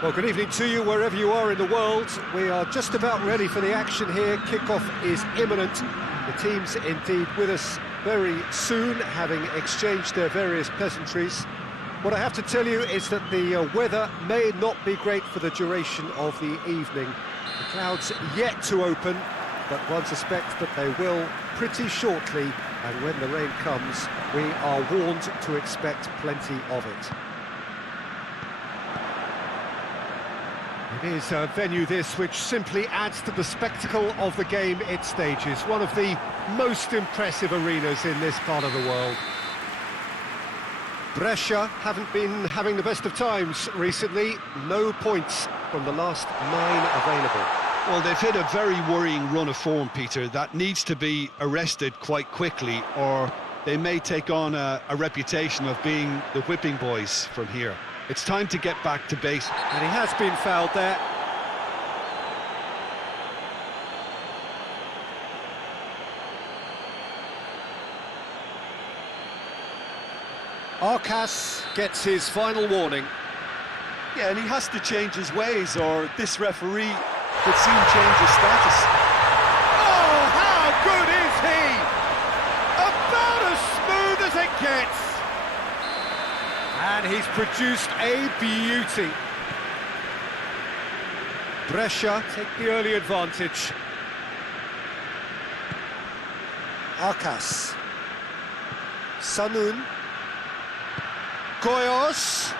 Well, good evening to you wherever you are in the world. We are just about ready for the action here. Kickoff is imminent. The teams indeed with us very soon, having exchanged their various pleasantries. What I have to tell you is that the weather may not be great for the duration of the evening. The clouds yet to open, but one suspects that they will pretty shortly, and when the rain comes, we are warned to expect plenty of it. It is a venue this which simply adds to the spectacle of the game it stages. One of the most impressive arenas in this part of the world. Brescia haven't been having the best of times recently. No points from the last 9 available. Well, they've hit a very worrying run of form, Peter. That needs to be arrested quite quickly, or they may take on a reputation of being the whipping boys from here. It's time to get back to basics. And he has been fouled there. Arcas gets his final warning. Yeah, and he has to change his ways, or this referee could soon change his status. Oh, how good is he? About as smooth as it gets. And he's produced a beauty. Brescia take the early advantage. Arcas. Sanun. Goyos.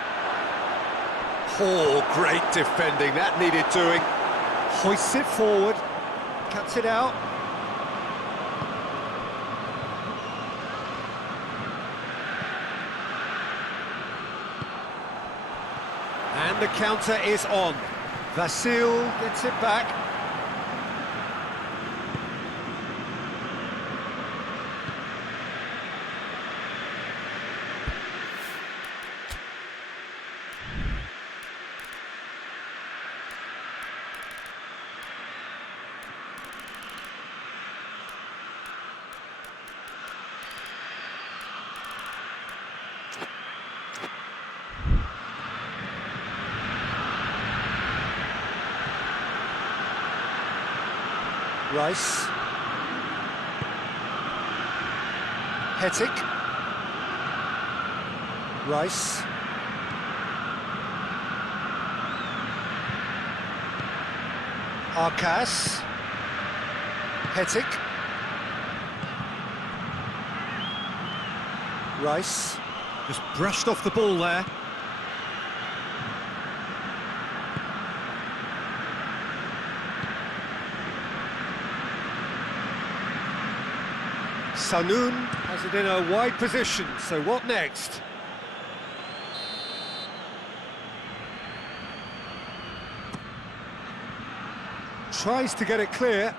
Oh, great defending, that needed doing. Hoists it forward, cuts it out. And the counter is on. Vasil gets it back. Rice. Hetic. Rice. Arcas. Hetic. Rice. Just brushed off the ball there. Sanun has it in a wide position, so what next? Tries to get it clear.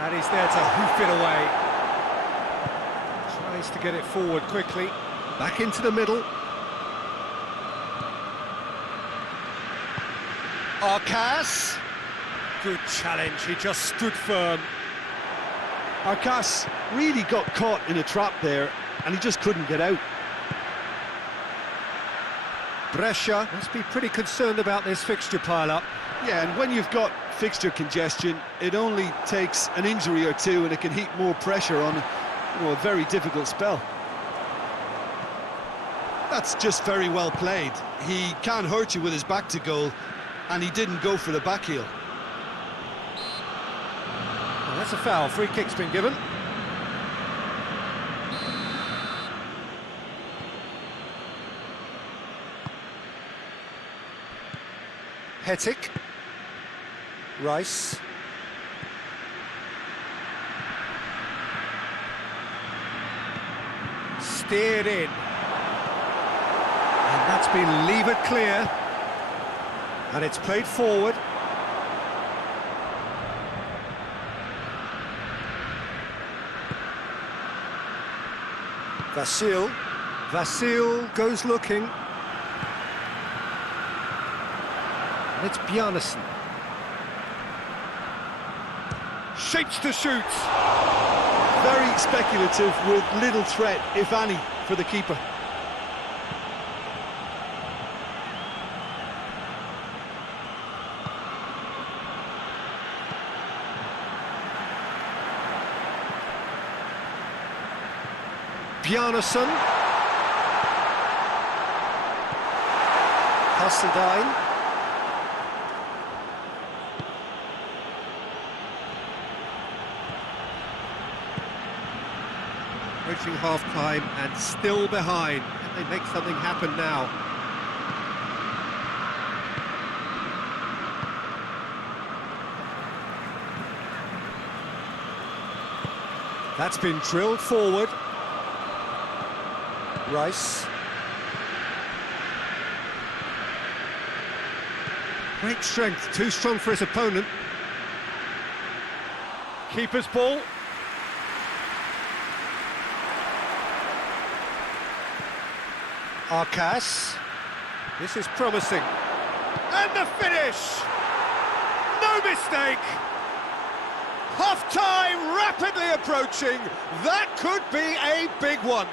And he's there to hoof it away. Tries to get it forward quickly. Back into the middle. Arcas, good challenge, he just stood firm. Arcas really got caught in a trap there, and he just couldn't get out. Brescia must be pretty concerned about this fixture pile-up. Yeah, and when you've got fixture congestion, it only takes an injury or two and it can heap more pressure on a very difficult spell. That's just very well played. He can hurt you with his back to goal, and he didn't go for the back heel. Well, that's a foul. Free kick's been given. Hetic. Rice. Steered in. And that's been levered clear. And it's played forward. Vasil. Vasil goes looking. And it's Bjarnason. Shapes to shoot. Very speculative with little threat, if any, for the keeper. Bjarnason. Hasseldine. Approaching half-time and still behind. Can they make something happen now? That's been drilled forward. Rice. Great strength, too strong for his opponent. Keeper's ball. Arcas. This is promising. And the finish! No mistake! Half-time rapidly approaching. That could be a big one.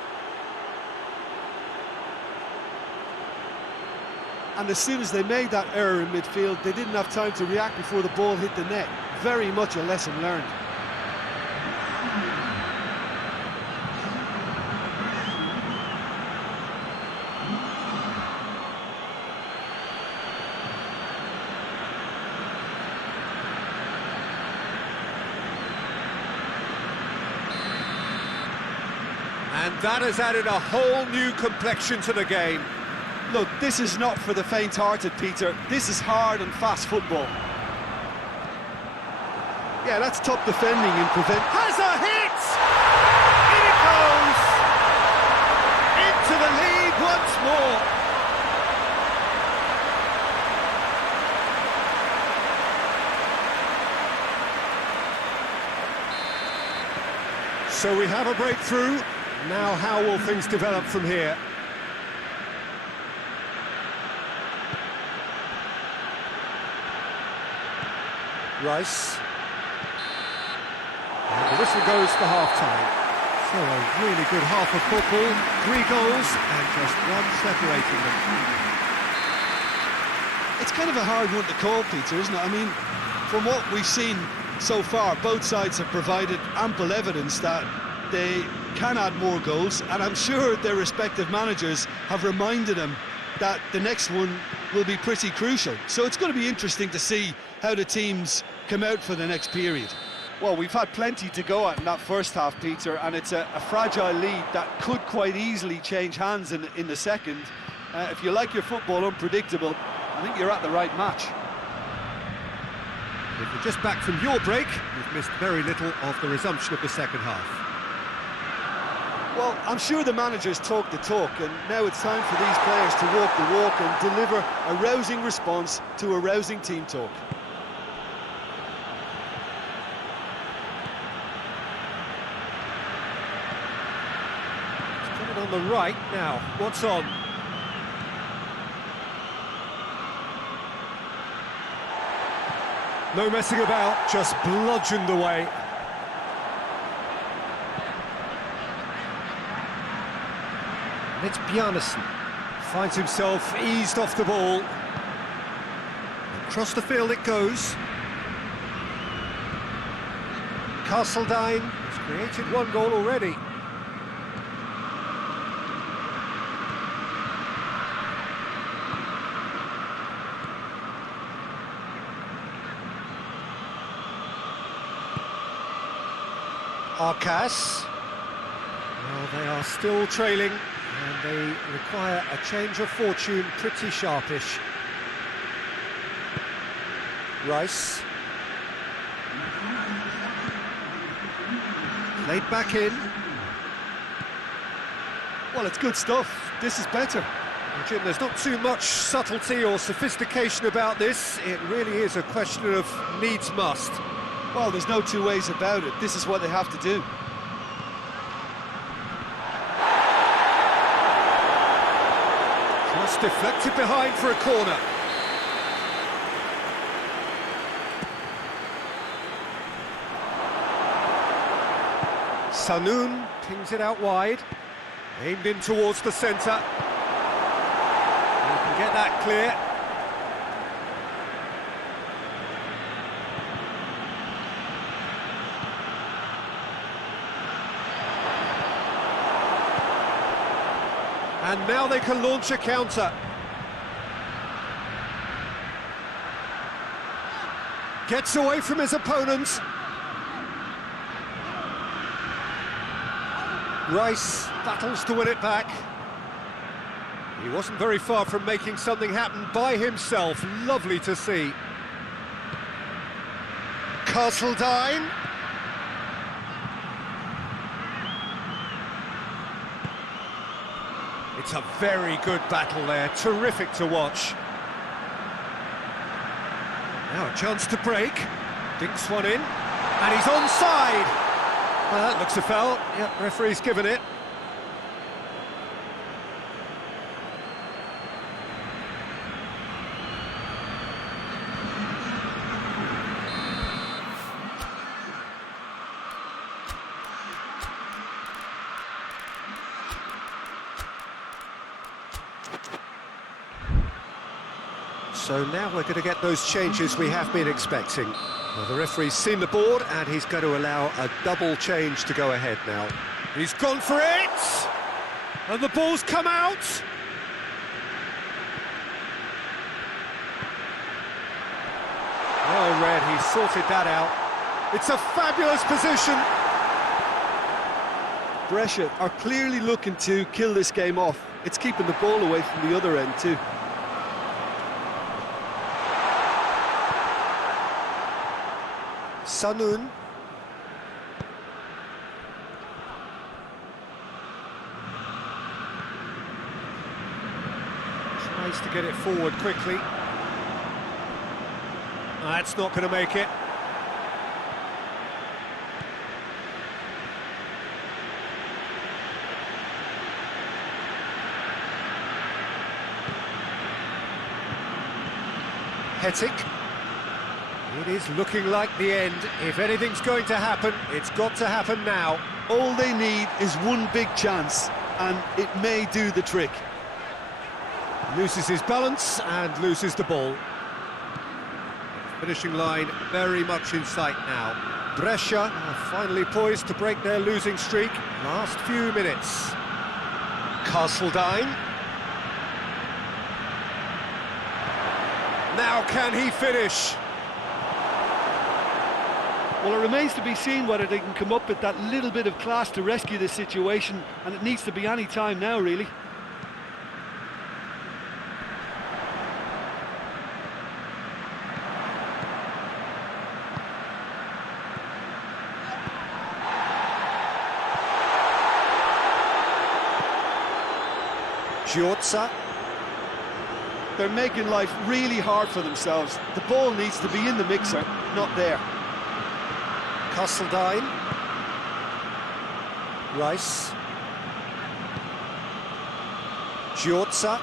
And as soon as they made that error in midfield, they didn't have time to react before the ball hit the net. Very much a lesson learned. And that has added a whole new complexion to the game. Look, this is not for the faint-hearted, Peter. This is hard and fast football. Yeah, that's top defending and prevent... Has a hit! In it goes! Into the lead once more. So we have a breakthrough. Now how will things develop from here? Rice. And the whistle goes for half-time. So a really good half of football, 3 goals and just one separating them. It's kind of a hard one to call, Peter, isn't it? I mean, from what we've seen so far, both sides have provided ample evidence that they can add more goals, and I'm sure their respective managers have reminded them that the next one will be pretty crucial. So it's going to be interesting to see how the teams come out for the next period. Well, we've had plenty to go at in that first half, Peter, and it's a fragile lead that could quite easily change hands in the second. If you like your football unpredictable, I think you're at the right match. If you're just back from your break, you've missed very little of the resumption of the second half. Well, I'm sure the managers talk the talk, and now it's time for these players to walk the walk and deliver a rousing response to a rousing team talk. It's coming on the right now. What's on? No messing about, just bludgeoned away. And it's Bjarnason. Finds himself eased off the ball. Across the field it goes. Castledine has created 1 goal already. Arcas. Well, they are still trailing, and they require a change of fortune, pretty sharpish. Rice. Played back in. Well, it's good stuff. This is better. Well, Jim, there's not too much subtlety or sophistication about this. It really is a question of needs must. Well, there's no two ways about it. This is what they have to do. Just deflected behind for a corner. Sanoun pings it out wide, aimed in towards the centre. He can get that clear. And now they can launch a counter. Gets away from his opponent. Rice battles to win it back. He wasn't very far from making something happen by himself. Lovely to see. Castledine. It's a very good battle there, terrific to watch. Now a chance to break, dinks one in, and he's onside. Well, that looks a foul. Yep, referee's given it. So now we're going to get those changes we have been expecting. Well, the referee's seen the board and he's going to allow a double change to go ahead now. He's gone for it! And the ball's come out! Well read, he sorted that out. It's a fabulous position! Brescia are clearly looking to kill this game off. It's keeping the ball away from the other end too. Sanoun. Tries to get it forward quickly. That's not going to make it. Hetic. It is looking like the end. If anything's going to happen, it's got to happen now. All they need is one big chance, and it may do the trick. Loses his balance and loses the ball. Finishing line very much in sight now. Brescia are finally poised to break their losing streak. Last few minutes. Castledine. Now can he finish? Well, it remains to be seen whether they can come up with that little bit of class to rescue this situation, and it needs to be any time now, really. Giorza. They're making life really hard for themselves. The ball needs to be in the mixer, not there. Castledine. Rice. Giorza.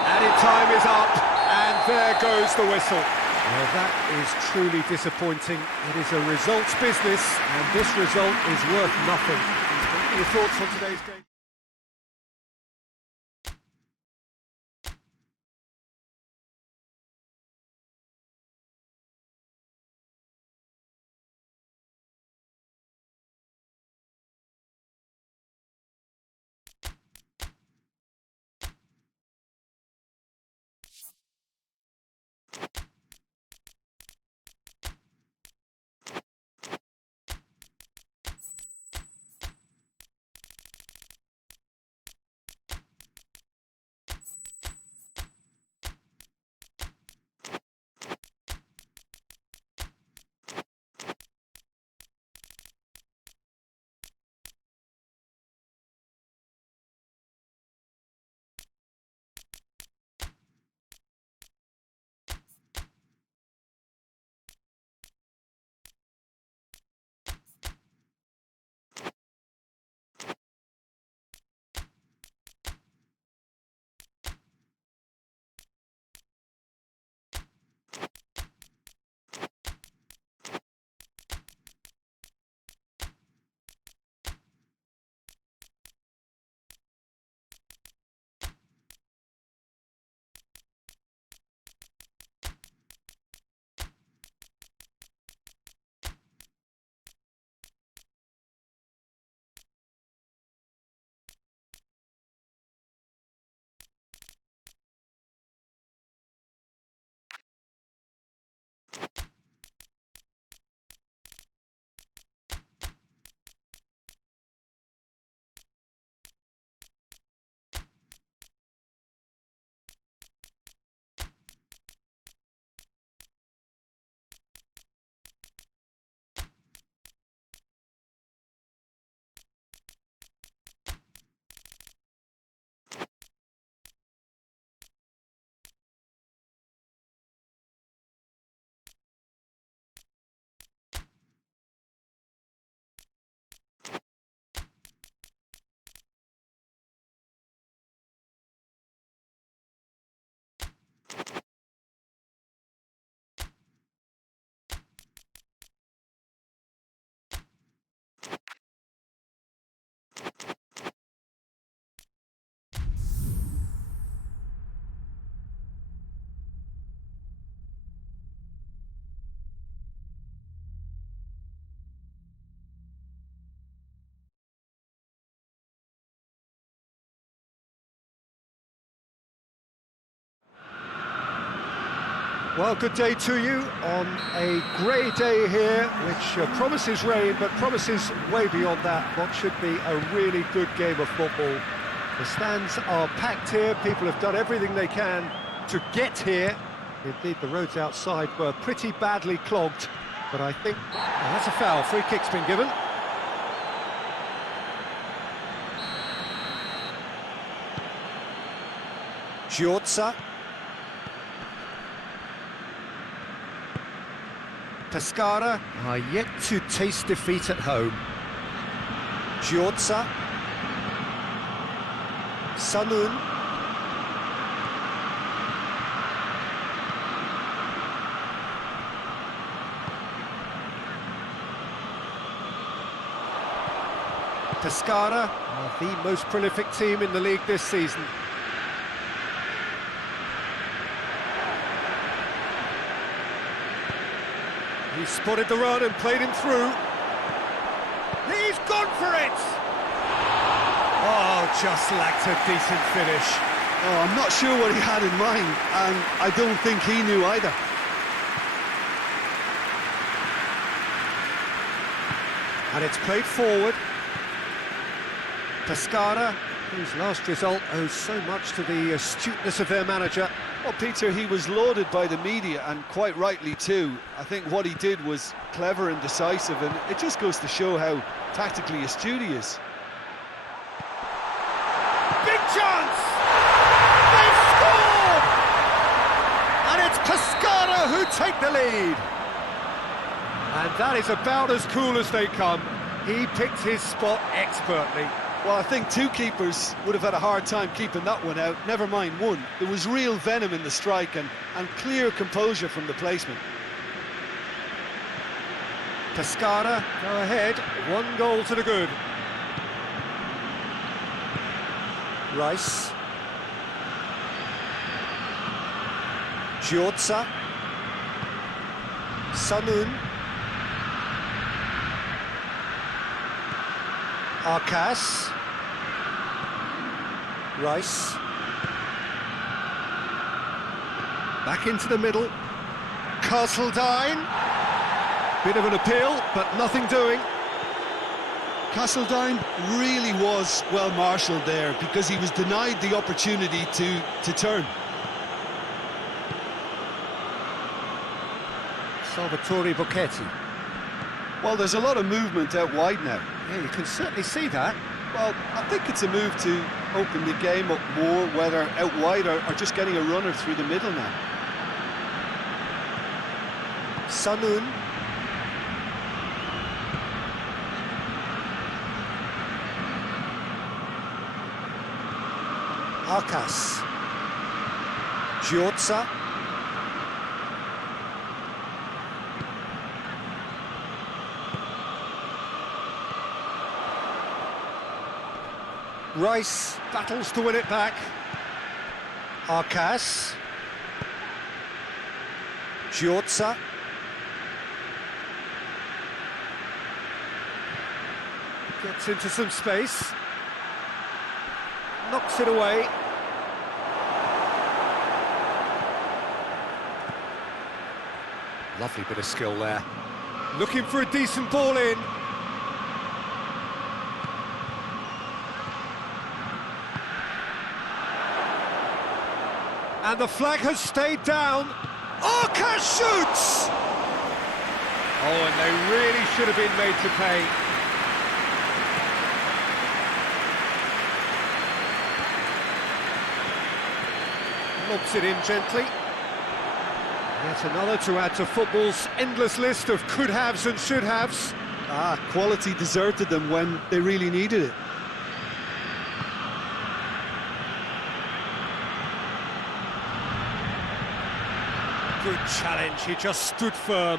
Added time is up, and there goes the whistle. Well, that is truly disappointing. It is a results business, and this result is worth nothing. What are your thoughts on today's game? Well, good day to you on a grey day here, which promises rain, but promises way beyond that what should be a really good game of football. The stands are packed here, people have done everything they can to get here. Indeed, the roads outside were pretty badly clogged, but I think that's a foul. Free kick's been given. Giorza. Pescara are yet to taste defeat at home. Giorza. Sanun. Pescara are the most prolific team in the league this season. He spotted the run and played him through. He's gone for it! Oh, just lacked a decent finish. Oh, I'm not sure what he had in mind, and I don't think he knew either. And it's played forward. Pescara, whose last result owes so much to the astuteness of their manager. Well, Peter, he was lauded by the media, and quite rightly too. I think what he did was clever and decisive, and it just goes to show how tactically astute he is. Big chance! They've scored! And it's Pescara who take the lead. And that is about as cool as they come. He picked his spot expertly. Well, I think two keepers would have had a hard time keeping that one out, never mind one. There was real venom in the strike and clear composure from the placement. Pescara go ahead, 1 goal to the good. Rice. Giorza. Sanun. Arcas. Rice. Back into the middle. Castledine. Bit of an appeal, but nothing doing. Castledine really was well marshalled there because he was denied the opportunity to turn. Salvatore Bocchetti. Well, there's a lot of movement out wide now. Yeah, you can certainly see that. Well, I think it's a move to open the game up more, whether out wide or just getting a runner through the middle now. Sanun. Arcas. Giorza. Rice battles to win it back. Arcas. Giorza. Gets into some space. Knocks it away. Lovely bit of skill there. Looking for a decent ball in. And the flag has stayed down. Arcas shoots! Oh, and they really should have been made to pay. Lobs it in gently. Yet another to add to football's endless list of could-haves and should-haves. Quality deserted them when they really needed it. Good challenge, he just stood firm.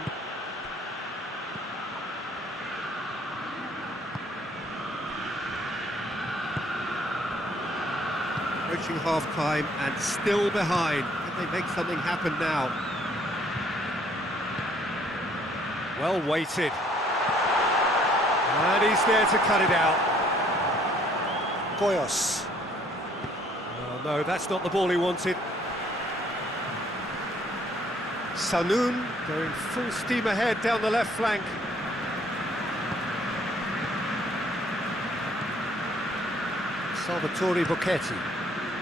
Approaching half-time and still behind. Can they make something happen now? Well weighted. And he's there to cut it out. Goyos. Oh no, that's not the ball he wanted. Sanoun going full steam ahead down the left flank. Salvatore Bocchetti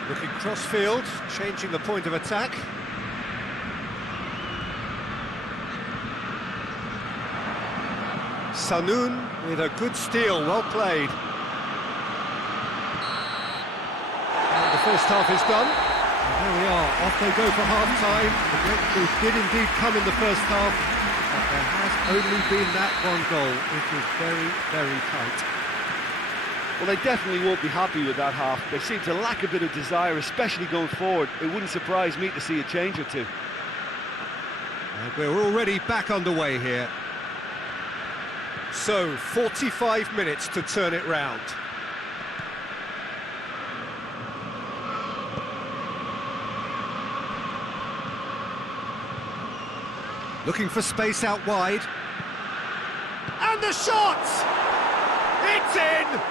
looking cross-field, changing the point of attack. Sanoun with a good steal, well played. And the first half is done. And there we are, off they go for half-time. The breakthrough did indeed come in the first half, but there has only been that one goal. It is very, very tight. Well, they definitely won't be happy with that half. They seem to lack a bit of desire, especially going forward. It wouldn't surprise me to see a change or two. And we're already back underway here. So, 45 minutes to turn it round. Looking for space out wide. And the shot! It's in!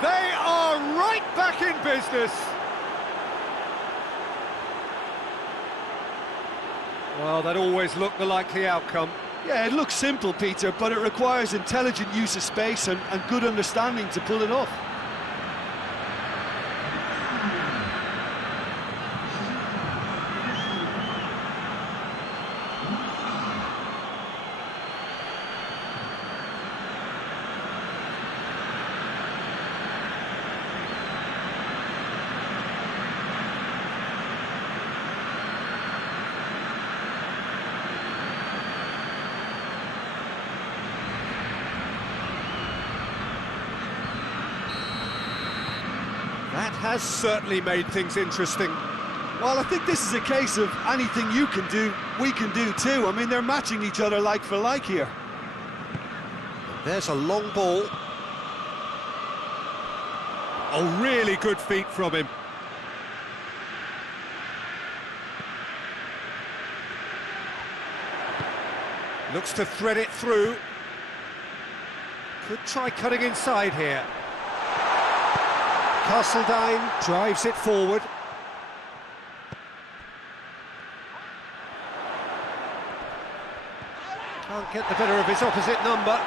They are right back in business. Well, that always looked the likely outcome. Yeah, it looks simple, Peter, but it requires intelligent use of space and good understanding to pull it off. That has certainly made things interesting. Well, I think this is a case of anything you can do, we can do too. I mean, they're matching each other like for like here. There's a long ball. Oh, really good feet from him. Looks to thread it through. Could try cutting inside here. Castledine drives it forward. Can't get the better of his opposite number.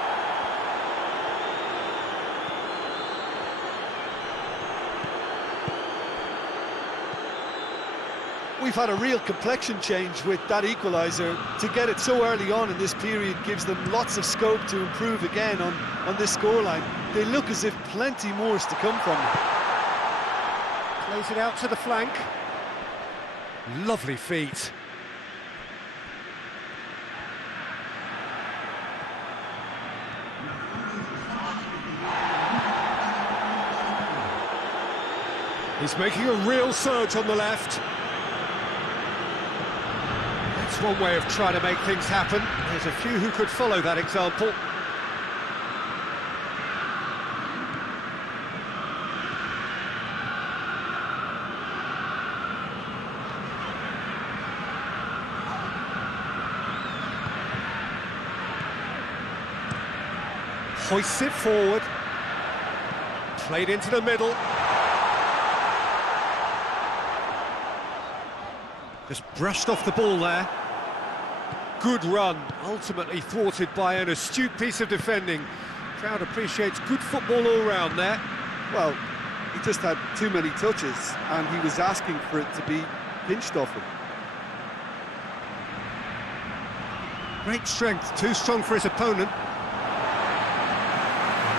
We've had a real complexion change with that equaliser. To get it so early on in this period gives them lots of scope to improve again on this scoreline. They look as if plenty more is to come from them. Plays it out to the flank. Lovely feet. He's making a real surge on the left. That's one way of trying to make things happen. There's a few who could follow that example. Hoists it forward. Played into the middle. Just brushed off the ball there. Good run, ultimately thwarted by an astute piece of defending. Crowd appreciates good football all round there. Well, he just had too many touches and he was asking for it to be pinched off him. Great strength, too strong for his opponent.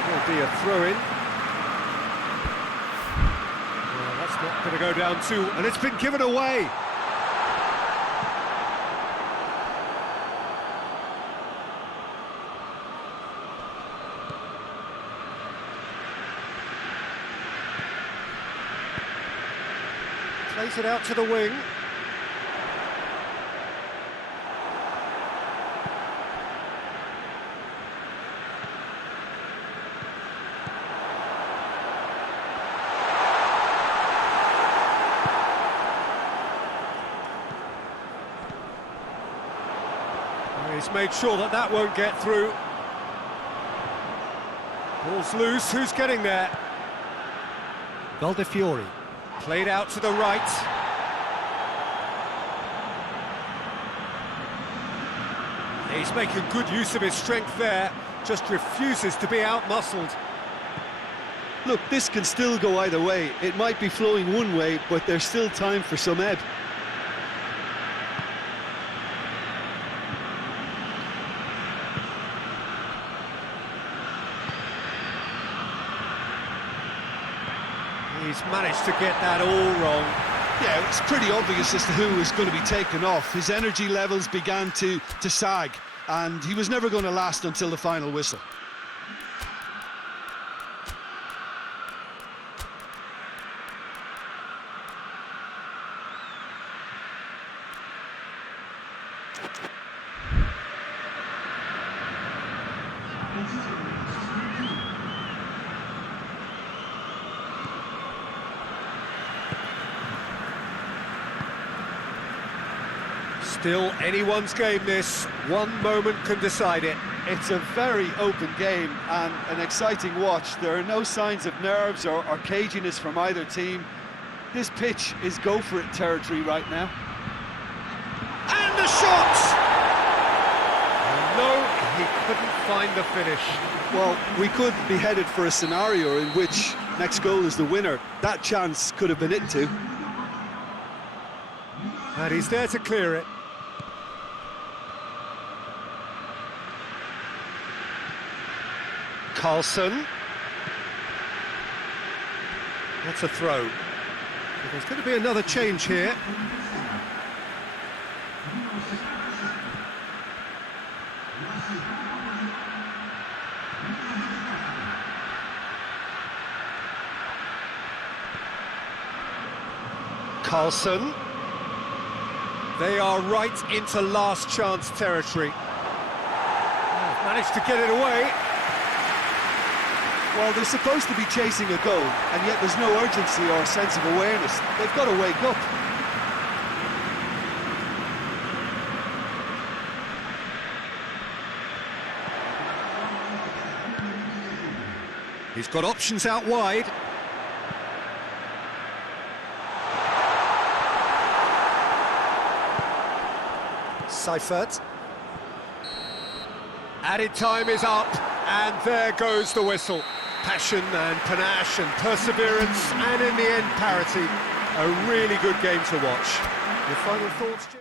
Will be a throw-in. Well, that's not going to go down too, and it's been given away. Plays it out to the wing. He's made sure that that won't get through. Ball's loose, who's getting there? Valdefiori, played out to the right. He's making good use of his strength there, just refuses to be out-muscled. Look, this can still go either way. It might be flowing one way, but there's still time for some ebb. He's managed to get that all wrong. Yeah, it's pretty obvious as to who was going to be taken off. His energy levels began to sag, and he was never going to last until the final whistle. Still anyone's game, this. One moment can decide it. It's a very open game and an exciting watch. There are no signs of nerves or caginess from either team. This pitch is go-for-it territory right now. And the shot! No, he couldn't find the finish. Well, we could be headed for a scenario in which next goal is the winner. That chance could have been it too. And he's there to clear it. Carlson. That's a throw. There's going to be another change here. Carlson. They are right into last chance territory. Managed to get it away. Well, they're supposed to be chasing a goal, and yet there's no urgency or sense of awareness. They've got to wake up. He's got options out wide. Seifert. Added time is up, and there goes the whistle. Passion and panache and perseverance, and in the end, parity. A really good game to watch. Your final thoughts, Jim?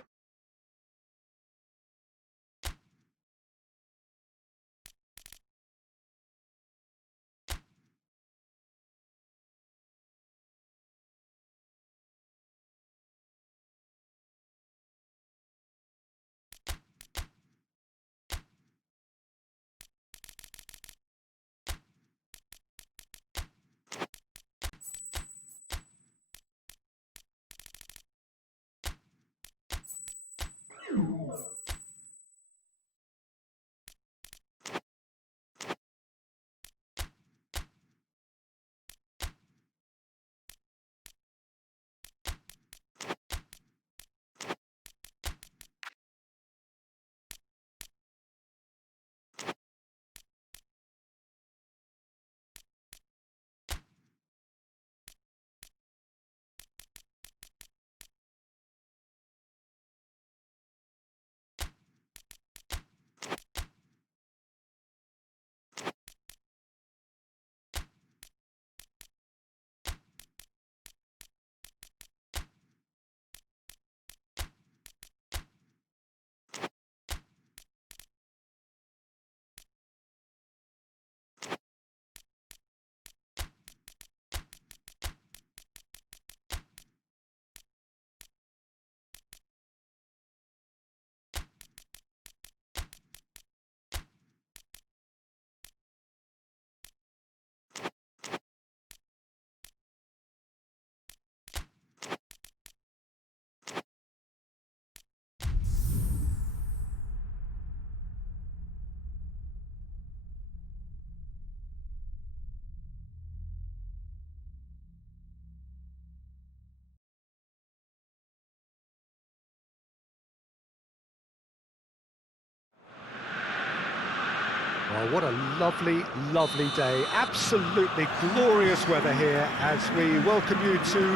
Well, what a lovely, lovely day. Absolutely glorious weather here as we welcome you to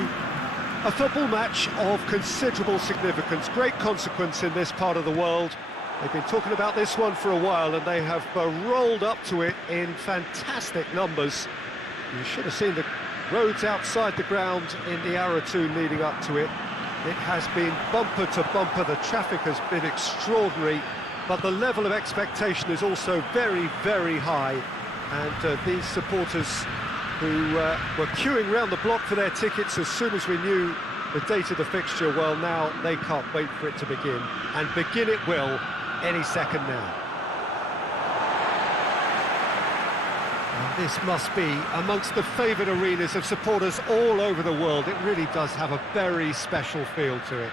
a football match of considerable significance. Great consequence in this part of the world. They've been talking about this one for a while, and they have rolled up to it in fantastic numbers. You should have seen the roads outside the ground in the hour or two leading up to it. It has been bumper to bumper. The traffic has been extraordinary, but the level of expectation is also very, very high. And these supporters who were queuing round the block for their tickets as soon as we knew the date of the fixture, well, now they can't wait for it to begin. And begin it will any second now. And this must be amongst the favoured arenas of supporters all over the world. It really does have a very special feel to it.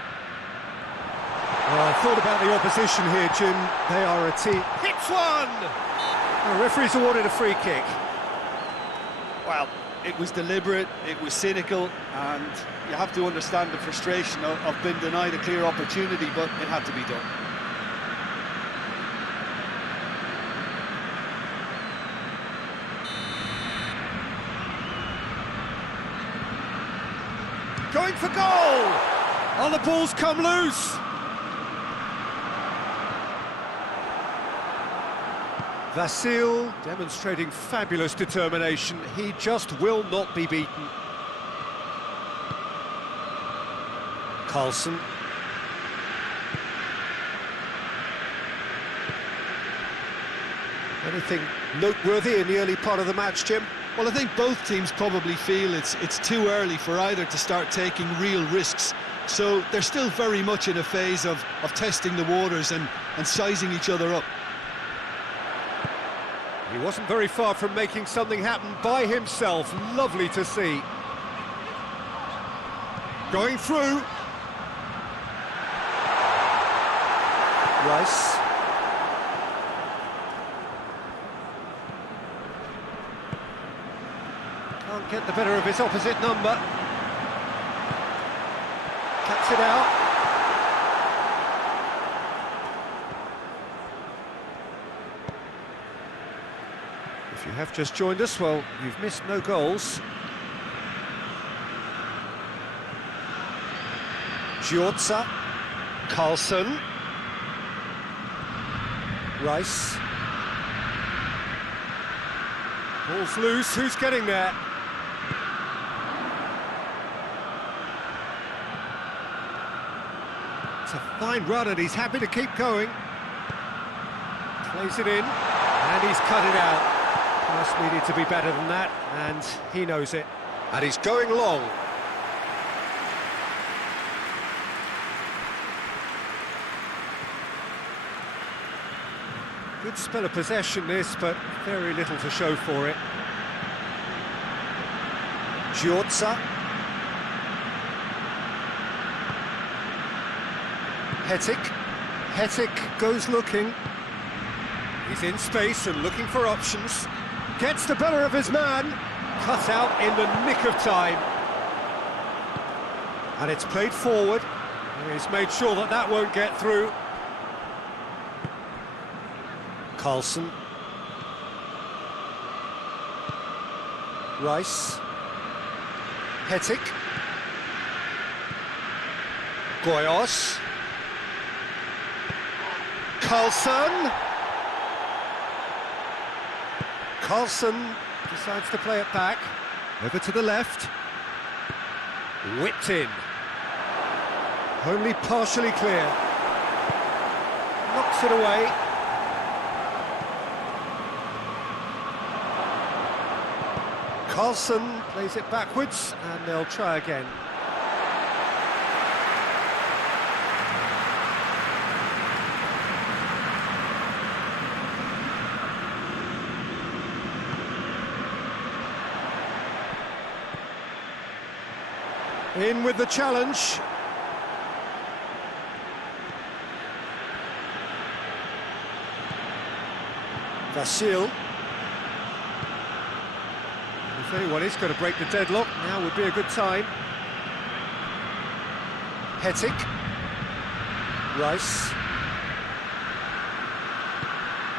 Well, I thought about the opposition here, Jim. They are a team. Hits one! The referee's awarded a free kick. Well, it was deliberate, it was cynical, and you have to understand the frustration of being denied a clear opportunity, but it had to be done. Going for goal! Oh, the ball's come loose! Vasil demonstrating fabulous determination. He just will not be beaten. Carlson. Anything noteworthy in the early part of the match, Jim? Well, I think both teams probably feel it's too early for either to start taking real risks. So they're still very much in a phase of testing the waters and sizing each other up. He wasn't very far from making something happen by himself. Lovely to see. Going through. Rice. Can't get the better of his opposite number. Cuts it out. If you have just joined us, well, you've missed no goals. Giorza. Carlson. Rice. Ball's loose, who's getting there? It's a fine run and he's happy to keep going. Plays it in, and he's cut it out. Pass needed to be better than that, and he knows it. And he's going long. Good spell of possession this, but very little to show for it. Giorza. Hetic goes looking. He's in space and looking for options. Gets the better of his man. Cut out in the nick of time. And it's played forward. He's made sure that that won't get through. Carlson. Rice. Hetic. Goyos. Carlson. Carlson decides to play it back. Over to the left. Whipped in. Only partially clear. Knocks it away. Carlson plays it backwards, and they'll try again. In with the challenge. Vasil. If anyone is going to break the deadlock, now would be a good time. Hetic. Rice.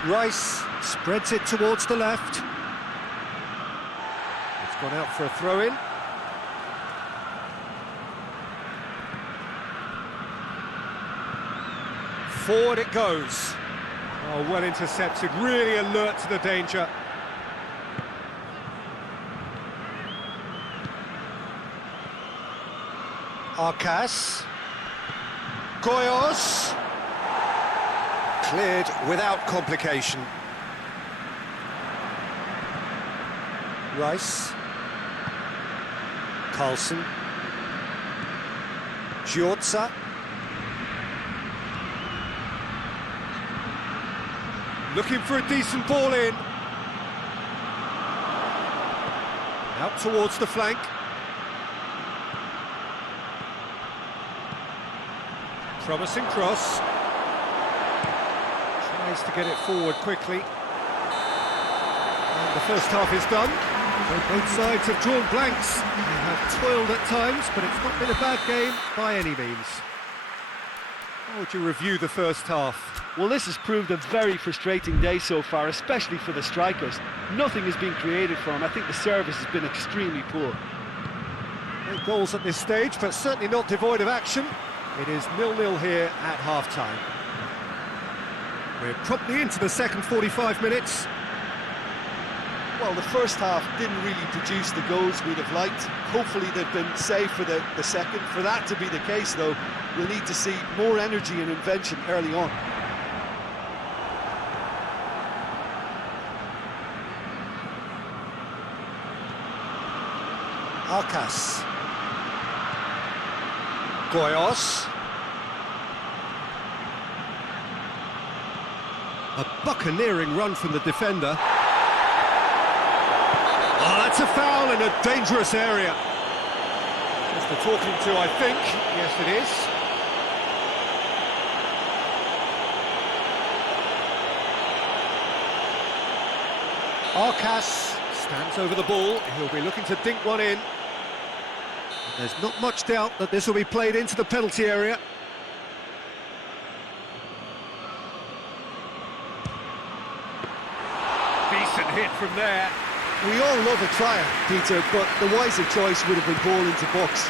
Rice spreads it towards the left. It's gone out for a throw-in. Forward it goes. Oh, well intercepted, really alert to the danger. Arcas. Goyos. Cleared without complication. Rice. Carlson. Giorza. Looking for a decent ball in. Out towards the flank. Promising cross. Tries to get it forward quickly. And the first half is done. So both sides have drawn blanks. They have toiled at times, but it's not been a bad game by any means. How would you review the first half? Well, this has proved a very frustrating day so far, especially for the strikers. Nothing has been created for them. I think the service has been extremely poor. No goals at this stage, but certainly not devoid of action. It is 0-0 here at half-time. We're promptly into the second 45 minutes. Well, the first half didn't really produce the goals we'd have liked. Hopefully they've been saved for the second. For that to be the case, though, we'll need to see more energy and invention early on. Arcas. Goyos. A buccaneering run from the defender. Oh, that's a foul in a dangerous area. Just the talking to, I think. Yes, it is. Arcas stands over the ball. He'll be looking to dink one in. There's not much doubt that this will be played into the penalty area. Decent hit from there. We all love a trier, Peter, but the wiser choice would have been ball into box.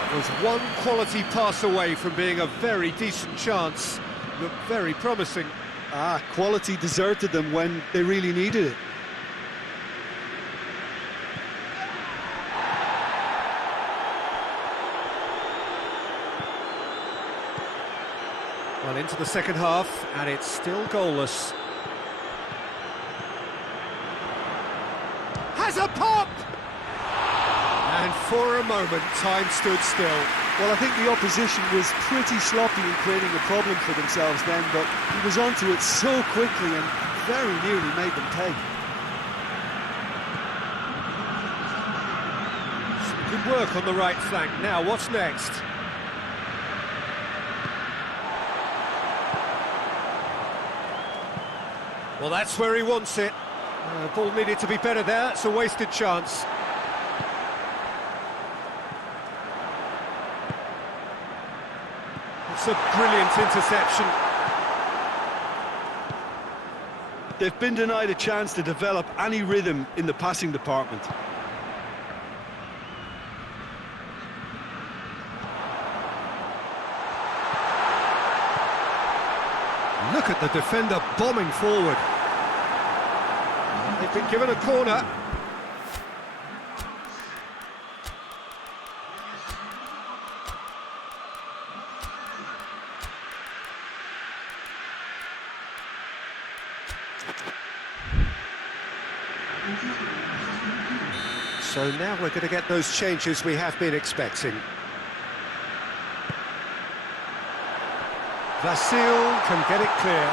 That was one quality pass away from being a very decent chance. Looked very promising. Quality deserted them when they really needed it. Well, into the second half, and it's still goalless. Has a pop! And for a moment, time stood still. Well, I think the opposition was pretty sloppy in creating a problem for themselves then, but he was onto it so quickly and very nearly made them pay. Some good work on the right flank. Now, what's next? Well, that's where he wants it. Ball needed to be better there. It's a wasted chance. It's a brilliant interception. They've been denied a chance to develop any rhythm in the passing department. Look at the defender bombing forward. They've been given a corner. So now we're going to get those changes we have been expecting. Vasil can get it clear.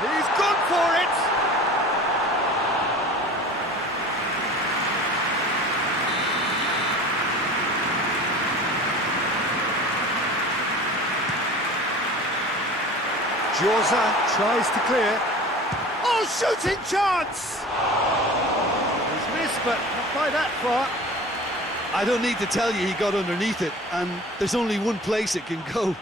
He's gone for it! Giorza tries to clear. Oh, shooting chance! He's missed, but not by that far. I don't need to tell you he got underneath it, and there's only one place it can go. Needs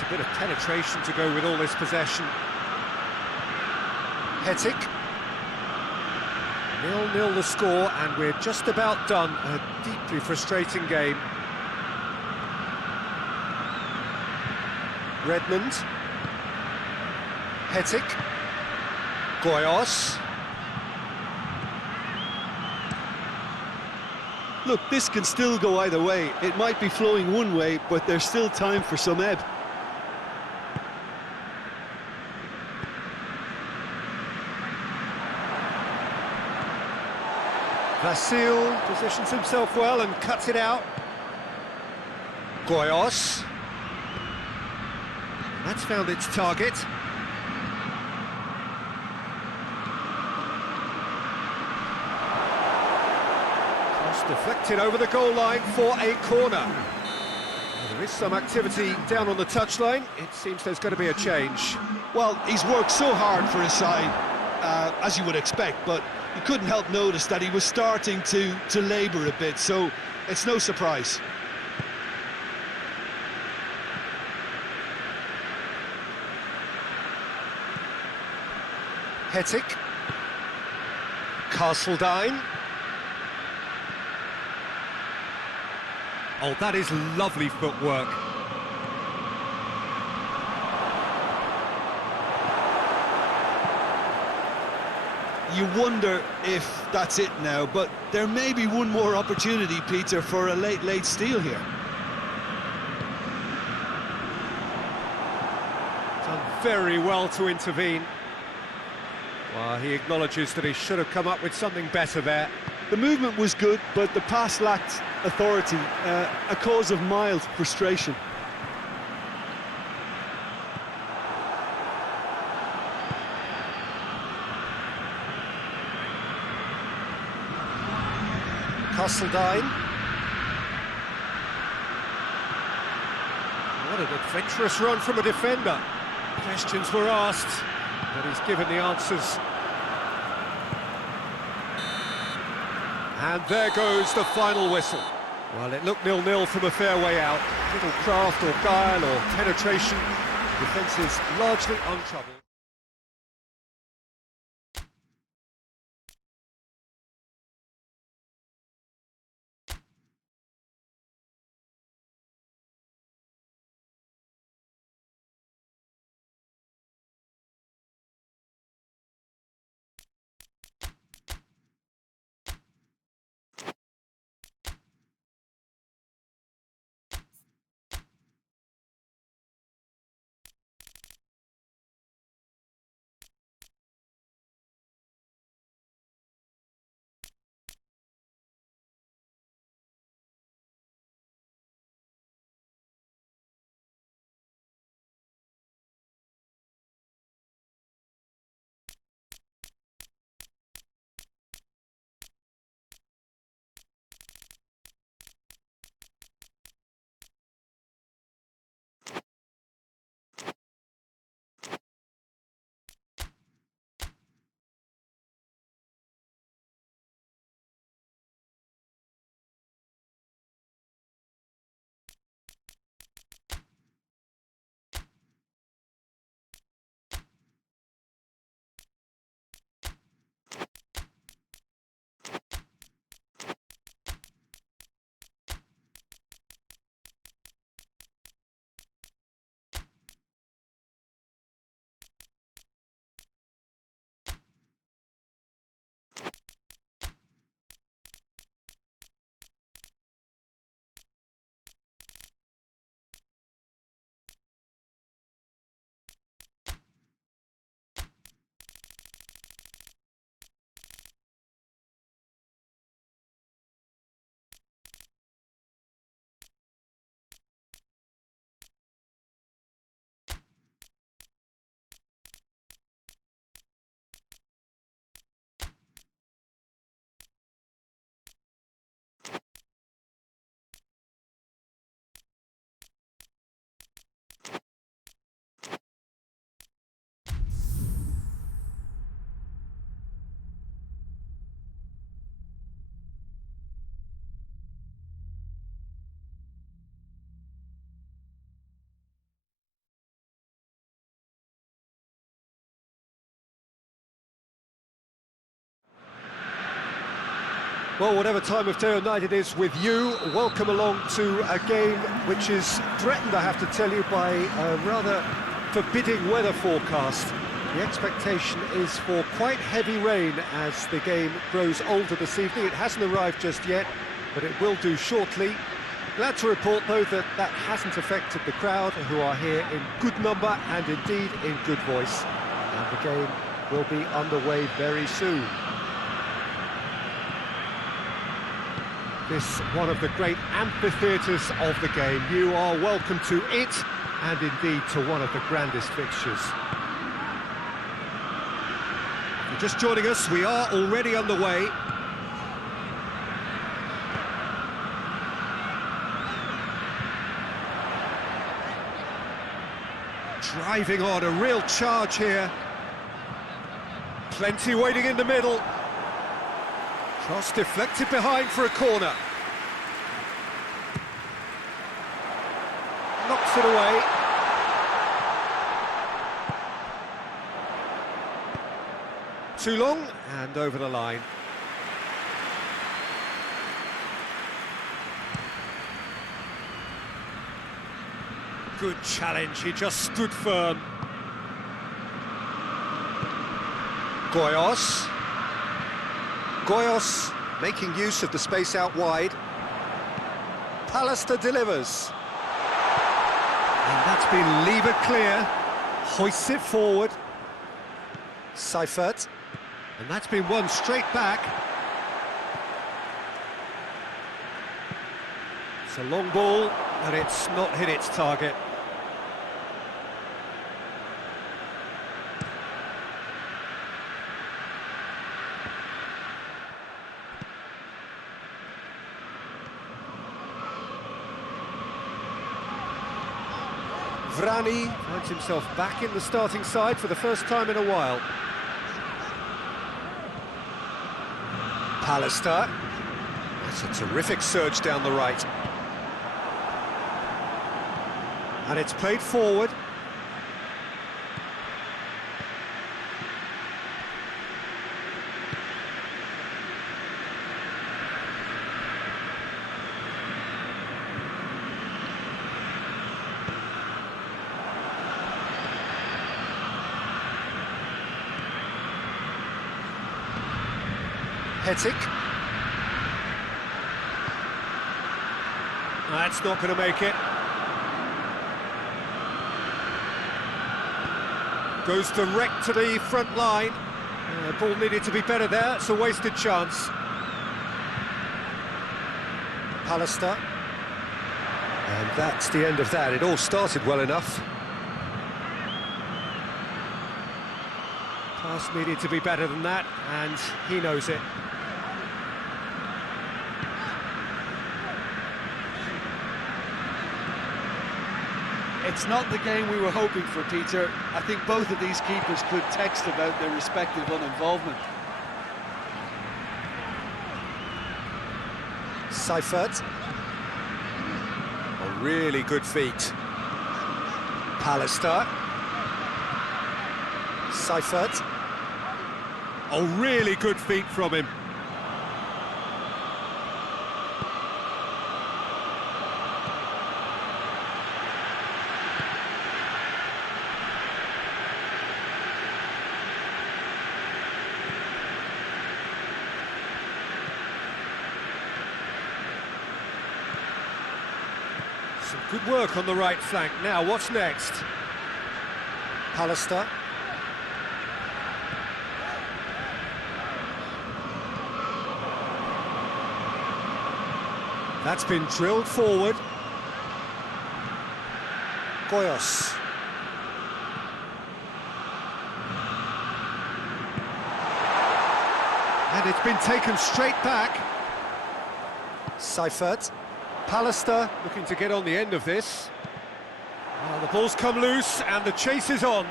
a bit of penetration to go with all this possession. Hetic. 0-0 the score, and we're just about done. A deeply frustrating game. Redmond. Hetic. Goyos. Look, this can still go either way. It might be flowing one way, but there's still time for some ebb. Vasil positions himself well and cuts it out. Goyos. That's found its target. Cross deflected over the goal line for a corner. Well, there is some activity down on the touchline. It seems there's going to be a change. Well, he's worked so hard for his side, as you would expect, but you couldn't help notice that he was starting to labour a bit, so it's no surprise. Hetic. Castledine. Oh, that is lovely footwork. You wonder if that's it now, but there may be one more opportunity, Peter, for a late steal here. Done very well to intervene. Well, he acknowledges that he should have come up with something better there. The movement was good, but the pass lacked authority, a cause of mild frustration. Castledine. What an adventurous run from a defender. Questions were asked, but he's given the answers. And there goes the final whistle. Well, it looked 0-0 from a fair way out. Little craft or guile or penetration. Defence is largely untroubled. Well, whatever time of day or night it is with you, welcome along to a game which is threatened, I have to tell you, by a rather forbidding weather forecast. The expectation is for quite heavy rain as the game grows older this evening. It hasn't arrived just yet, but it will do shortly. Glad to report, though, that that hasn't affected the crowd, who are here in good number and indeed in good voice. And the game will be underway very soon. This one of the great amphitheatres of the game. You are welcome to it, and indeed to one of the grandest fixtures. If you're just joining us, we are already underway. Driving on, a real charge here. Plenty waiting in the middle. Cross deflected behind for a corner. Knocks it away. Too long, and over the line. Good challenge, he just stood firm. Goyos making use of the space out wide. Pallister delivers. And that's been levered clear. Hoists it forward. Seifert. And that's been won straight back. It's a long ball, but it's not hit its target. Vrani finds himself back in the starting side for the first time in a while. Pallister. That's a terrific surge down the right. And it's played forward. Hetic. That's not going to make it. Goes direct to the front line. Ball needed to be better there. It's a wasted chance. Pallister. And that's the end of that. It all started well enough. Pass needed to be better than that, and he knows it. It's not the game we were hoping for, Peter. I think both of these keepers could text about their respective uninvolvement. Seifert. A really good feat. Pallister. Seifert. A really good feat from him. Some good work on the right flank. Now, what's next? Pallister. That's been drilled forward. Goyos. And it's been taken straight back. Seifert. Pallister looking to get on the end of this. Well, the ball's come loose and the chase is on.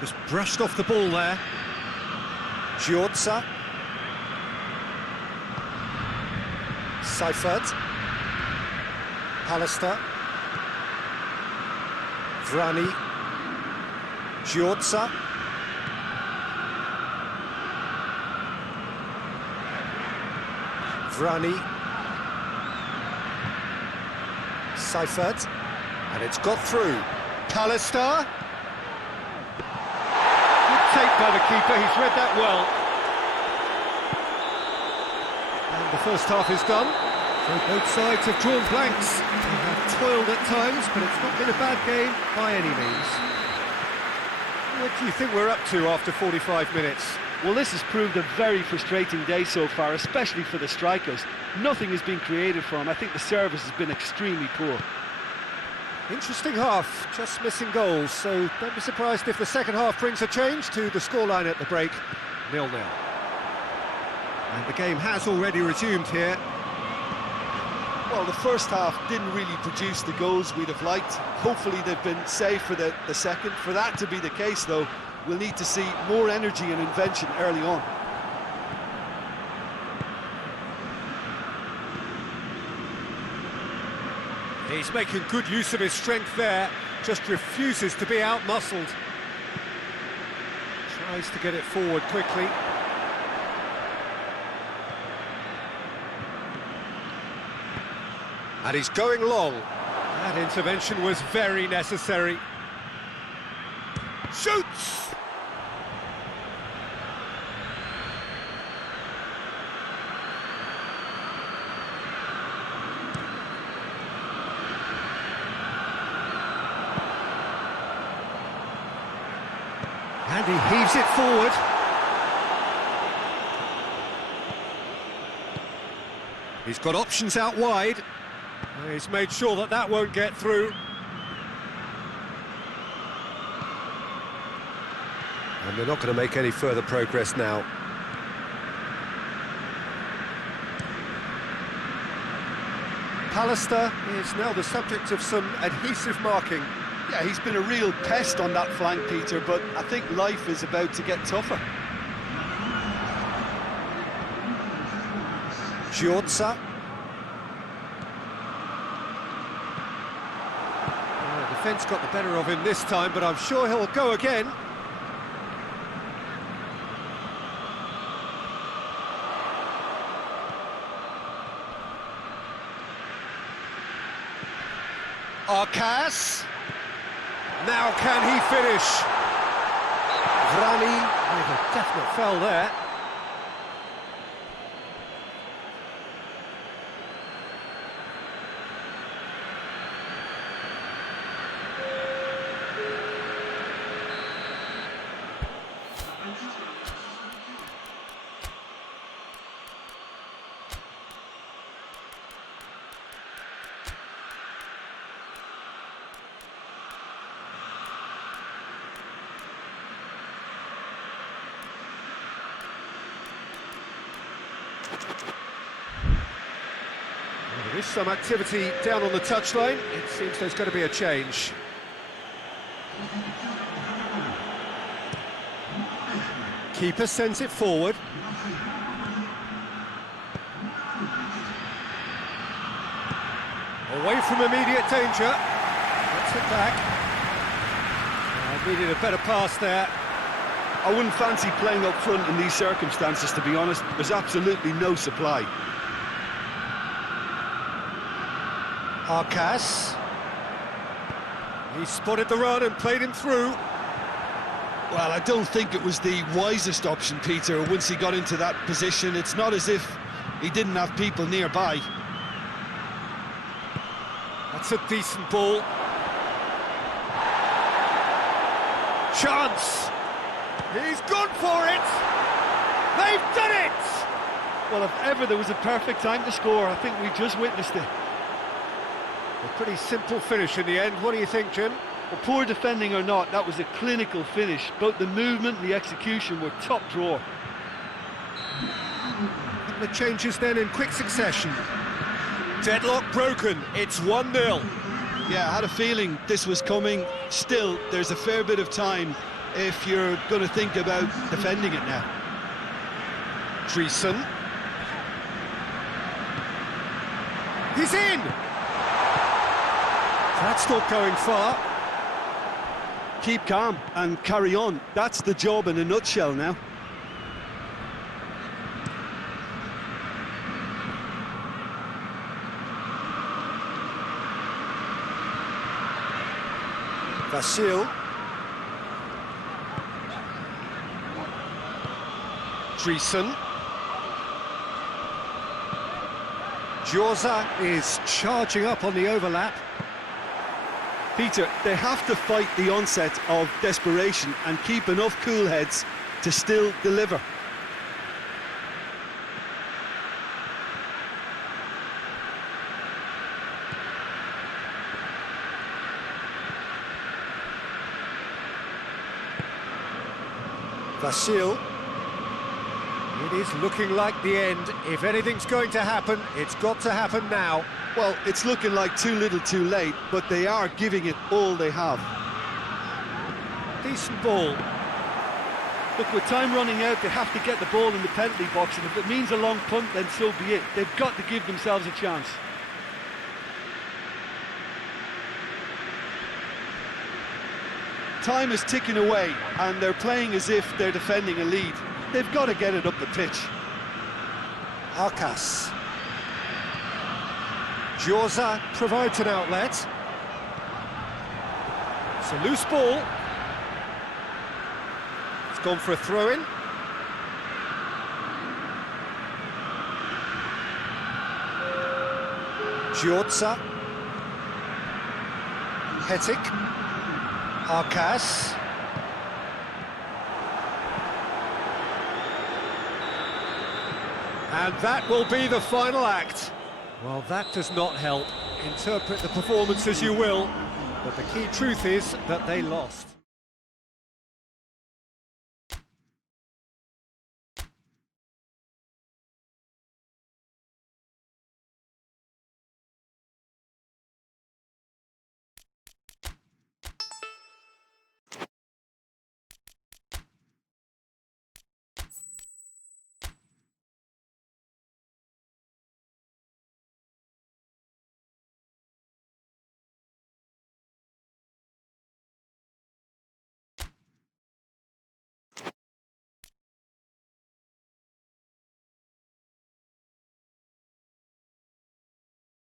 Just brushed off the ball there. Giorza. Seifert. Pallister. Vrani. Giorza. Vrani. Seifert. And it's got through. Pallister. Good take by the keeper, he's read that well. And the first half is done. So both sides have drawn blanks. They have toiled at times, but it's not been a bad game by any means. What do you think we're up to after 45 minutes? Well, this has proved a very frustrating day so far, especially for the strikers. Nothing has been created for them. I think the service has been extremely poor. Interesting half, just missing goals, so don't be surprised if the second half brings a change to the scoreline at the break, 0-0. And the game has already resumed here. Well, the first half didn't really produce the goals we'd have liked. Hopefully they've been safe for the second. For that to be the case, though, we'll need to see more energy and invention early on. He's making good use of his strength there, just refuses to be out-muscled. Tries to get it forward quickly. And he's going long. That intervention was very necessary. Shoots! And he heaves it forward. He's got options out wide. He's made sure that that won't get through. And they're not going to make any further progress now. Pallister is now the subject of some adhesive marking. Yeah, he's been a real pest on that flank, Peter, but I think life is about to get tougher. Giorza. Defence got the better of him this time, but I'm sure he'll go again. Arcas. Now can he finish? Vrani with a definite foul there. Well, there is some activity down on the touchline. It seems there's going to be a change. Keeper sends it forward. Away from immediate danger. Gets it back. Needed a better pass there. I wouldn't fancy playing up front in these circumstances, to be honest. There's absolutely no supply. Arcas. He spotted the run and played him through. Well, I don't think it was the wisest option, Peter, once he got into that position. It's not as if he didn't have people nearby. That's a decent ball. Chance! He's gone for it! They've done it! Well, if ever there was a perfect time to score, I think we just witnessed it. A pretty simple finish in the end. What do you think, Jim? Well, poor defending or not, that was a clinical finish. Both the movement and the execution were top drawer. The changes then in quick succession. Deadlock broken. It's 1-0. Yeah, I had a feeling this was coming. Still, there's a fair bit of time if you're going to think about defending it now. Dreesen. He's in! That's not going far. Keep calm and carry on. That's the job in a nutshell now. Vasil. Dreesen. Djorza is charging up on the overlap. Peter, they have to fight the onset of desperation and keep enough cool heads to still deliver. Vasil. It is looking like the end. If anything's going to happen, it's got to happen now. Well, it's looking like too little too late, but they are giving it all they have. Decent ball. Look, with time running out, they have to get the ball in the penalty box, and if it means a long punt, then so be it. They've got to give themselves a chance. Time is ticking away, and they're playing as if they're defending a lead. They've got to get it up the pitch. Arcas. Djorza provides an outlet. It's a loose ball. It's gone for a throw-in. Djorza. Hetic. Arcas. And that will be the final act. Well, that does not help. Interpret the performance as you will, but the key truth is that they lost.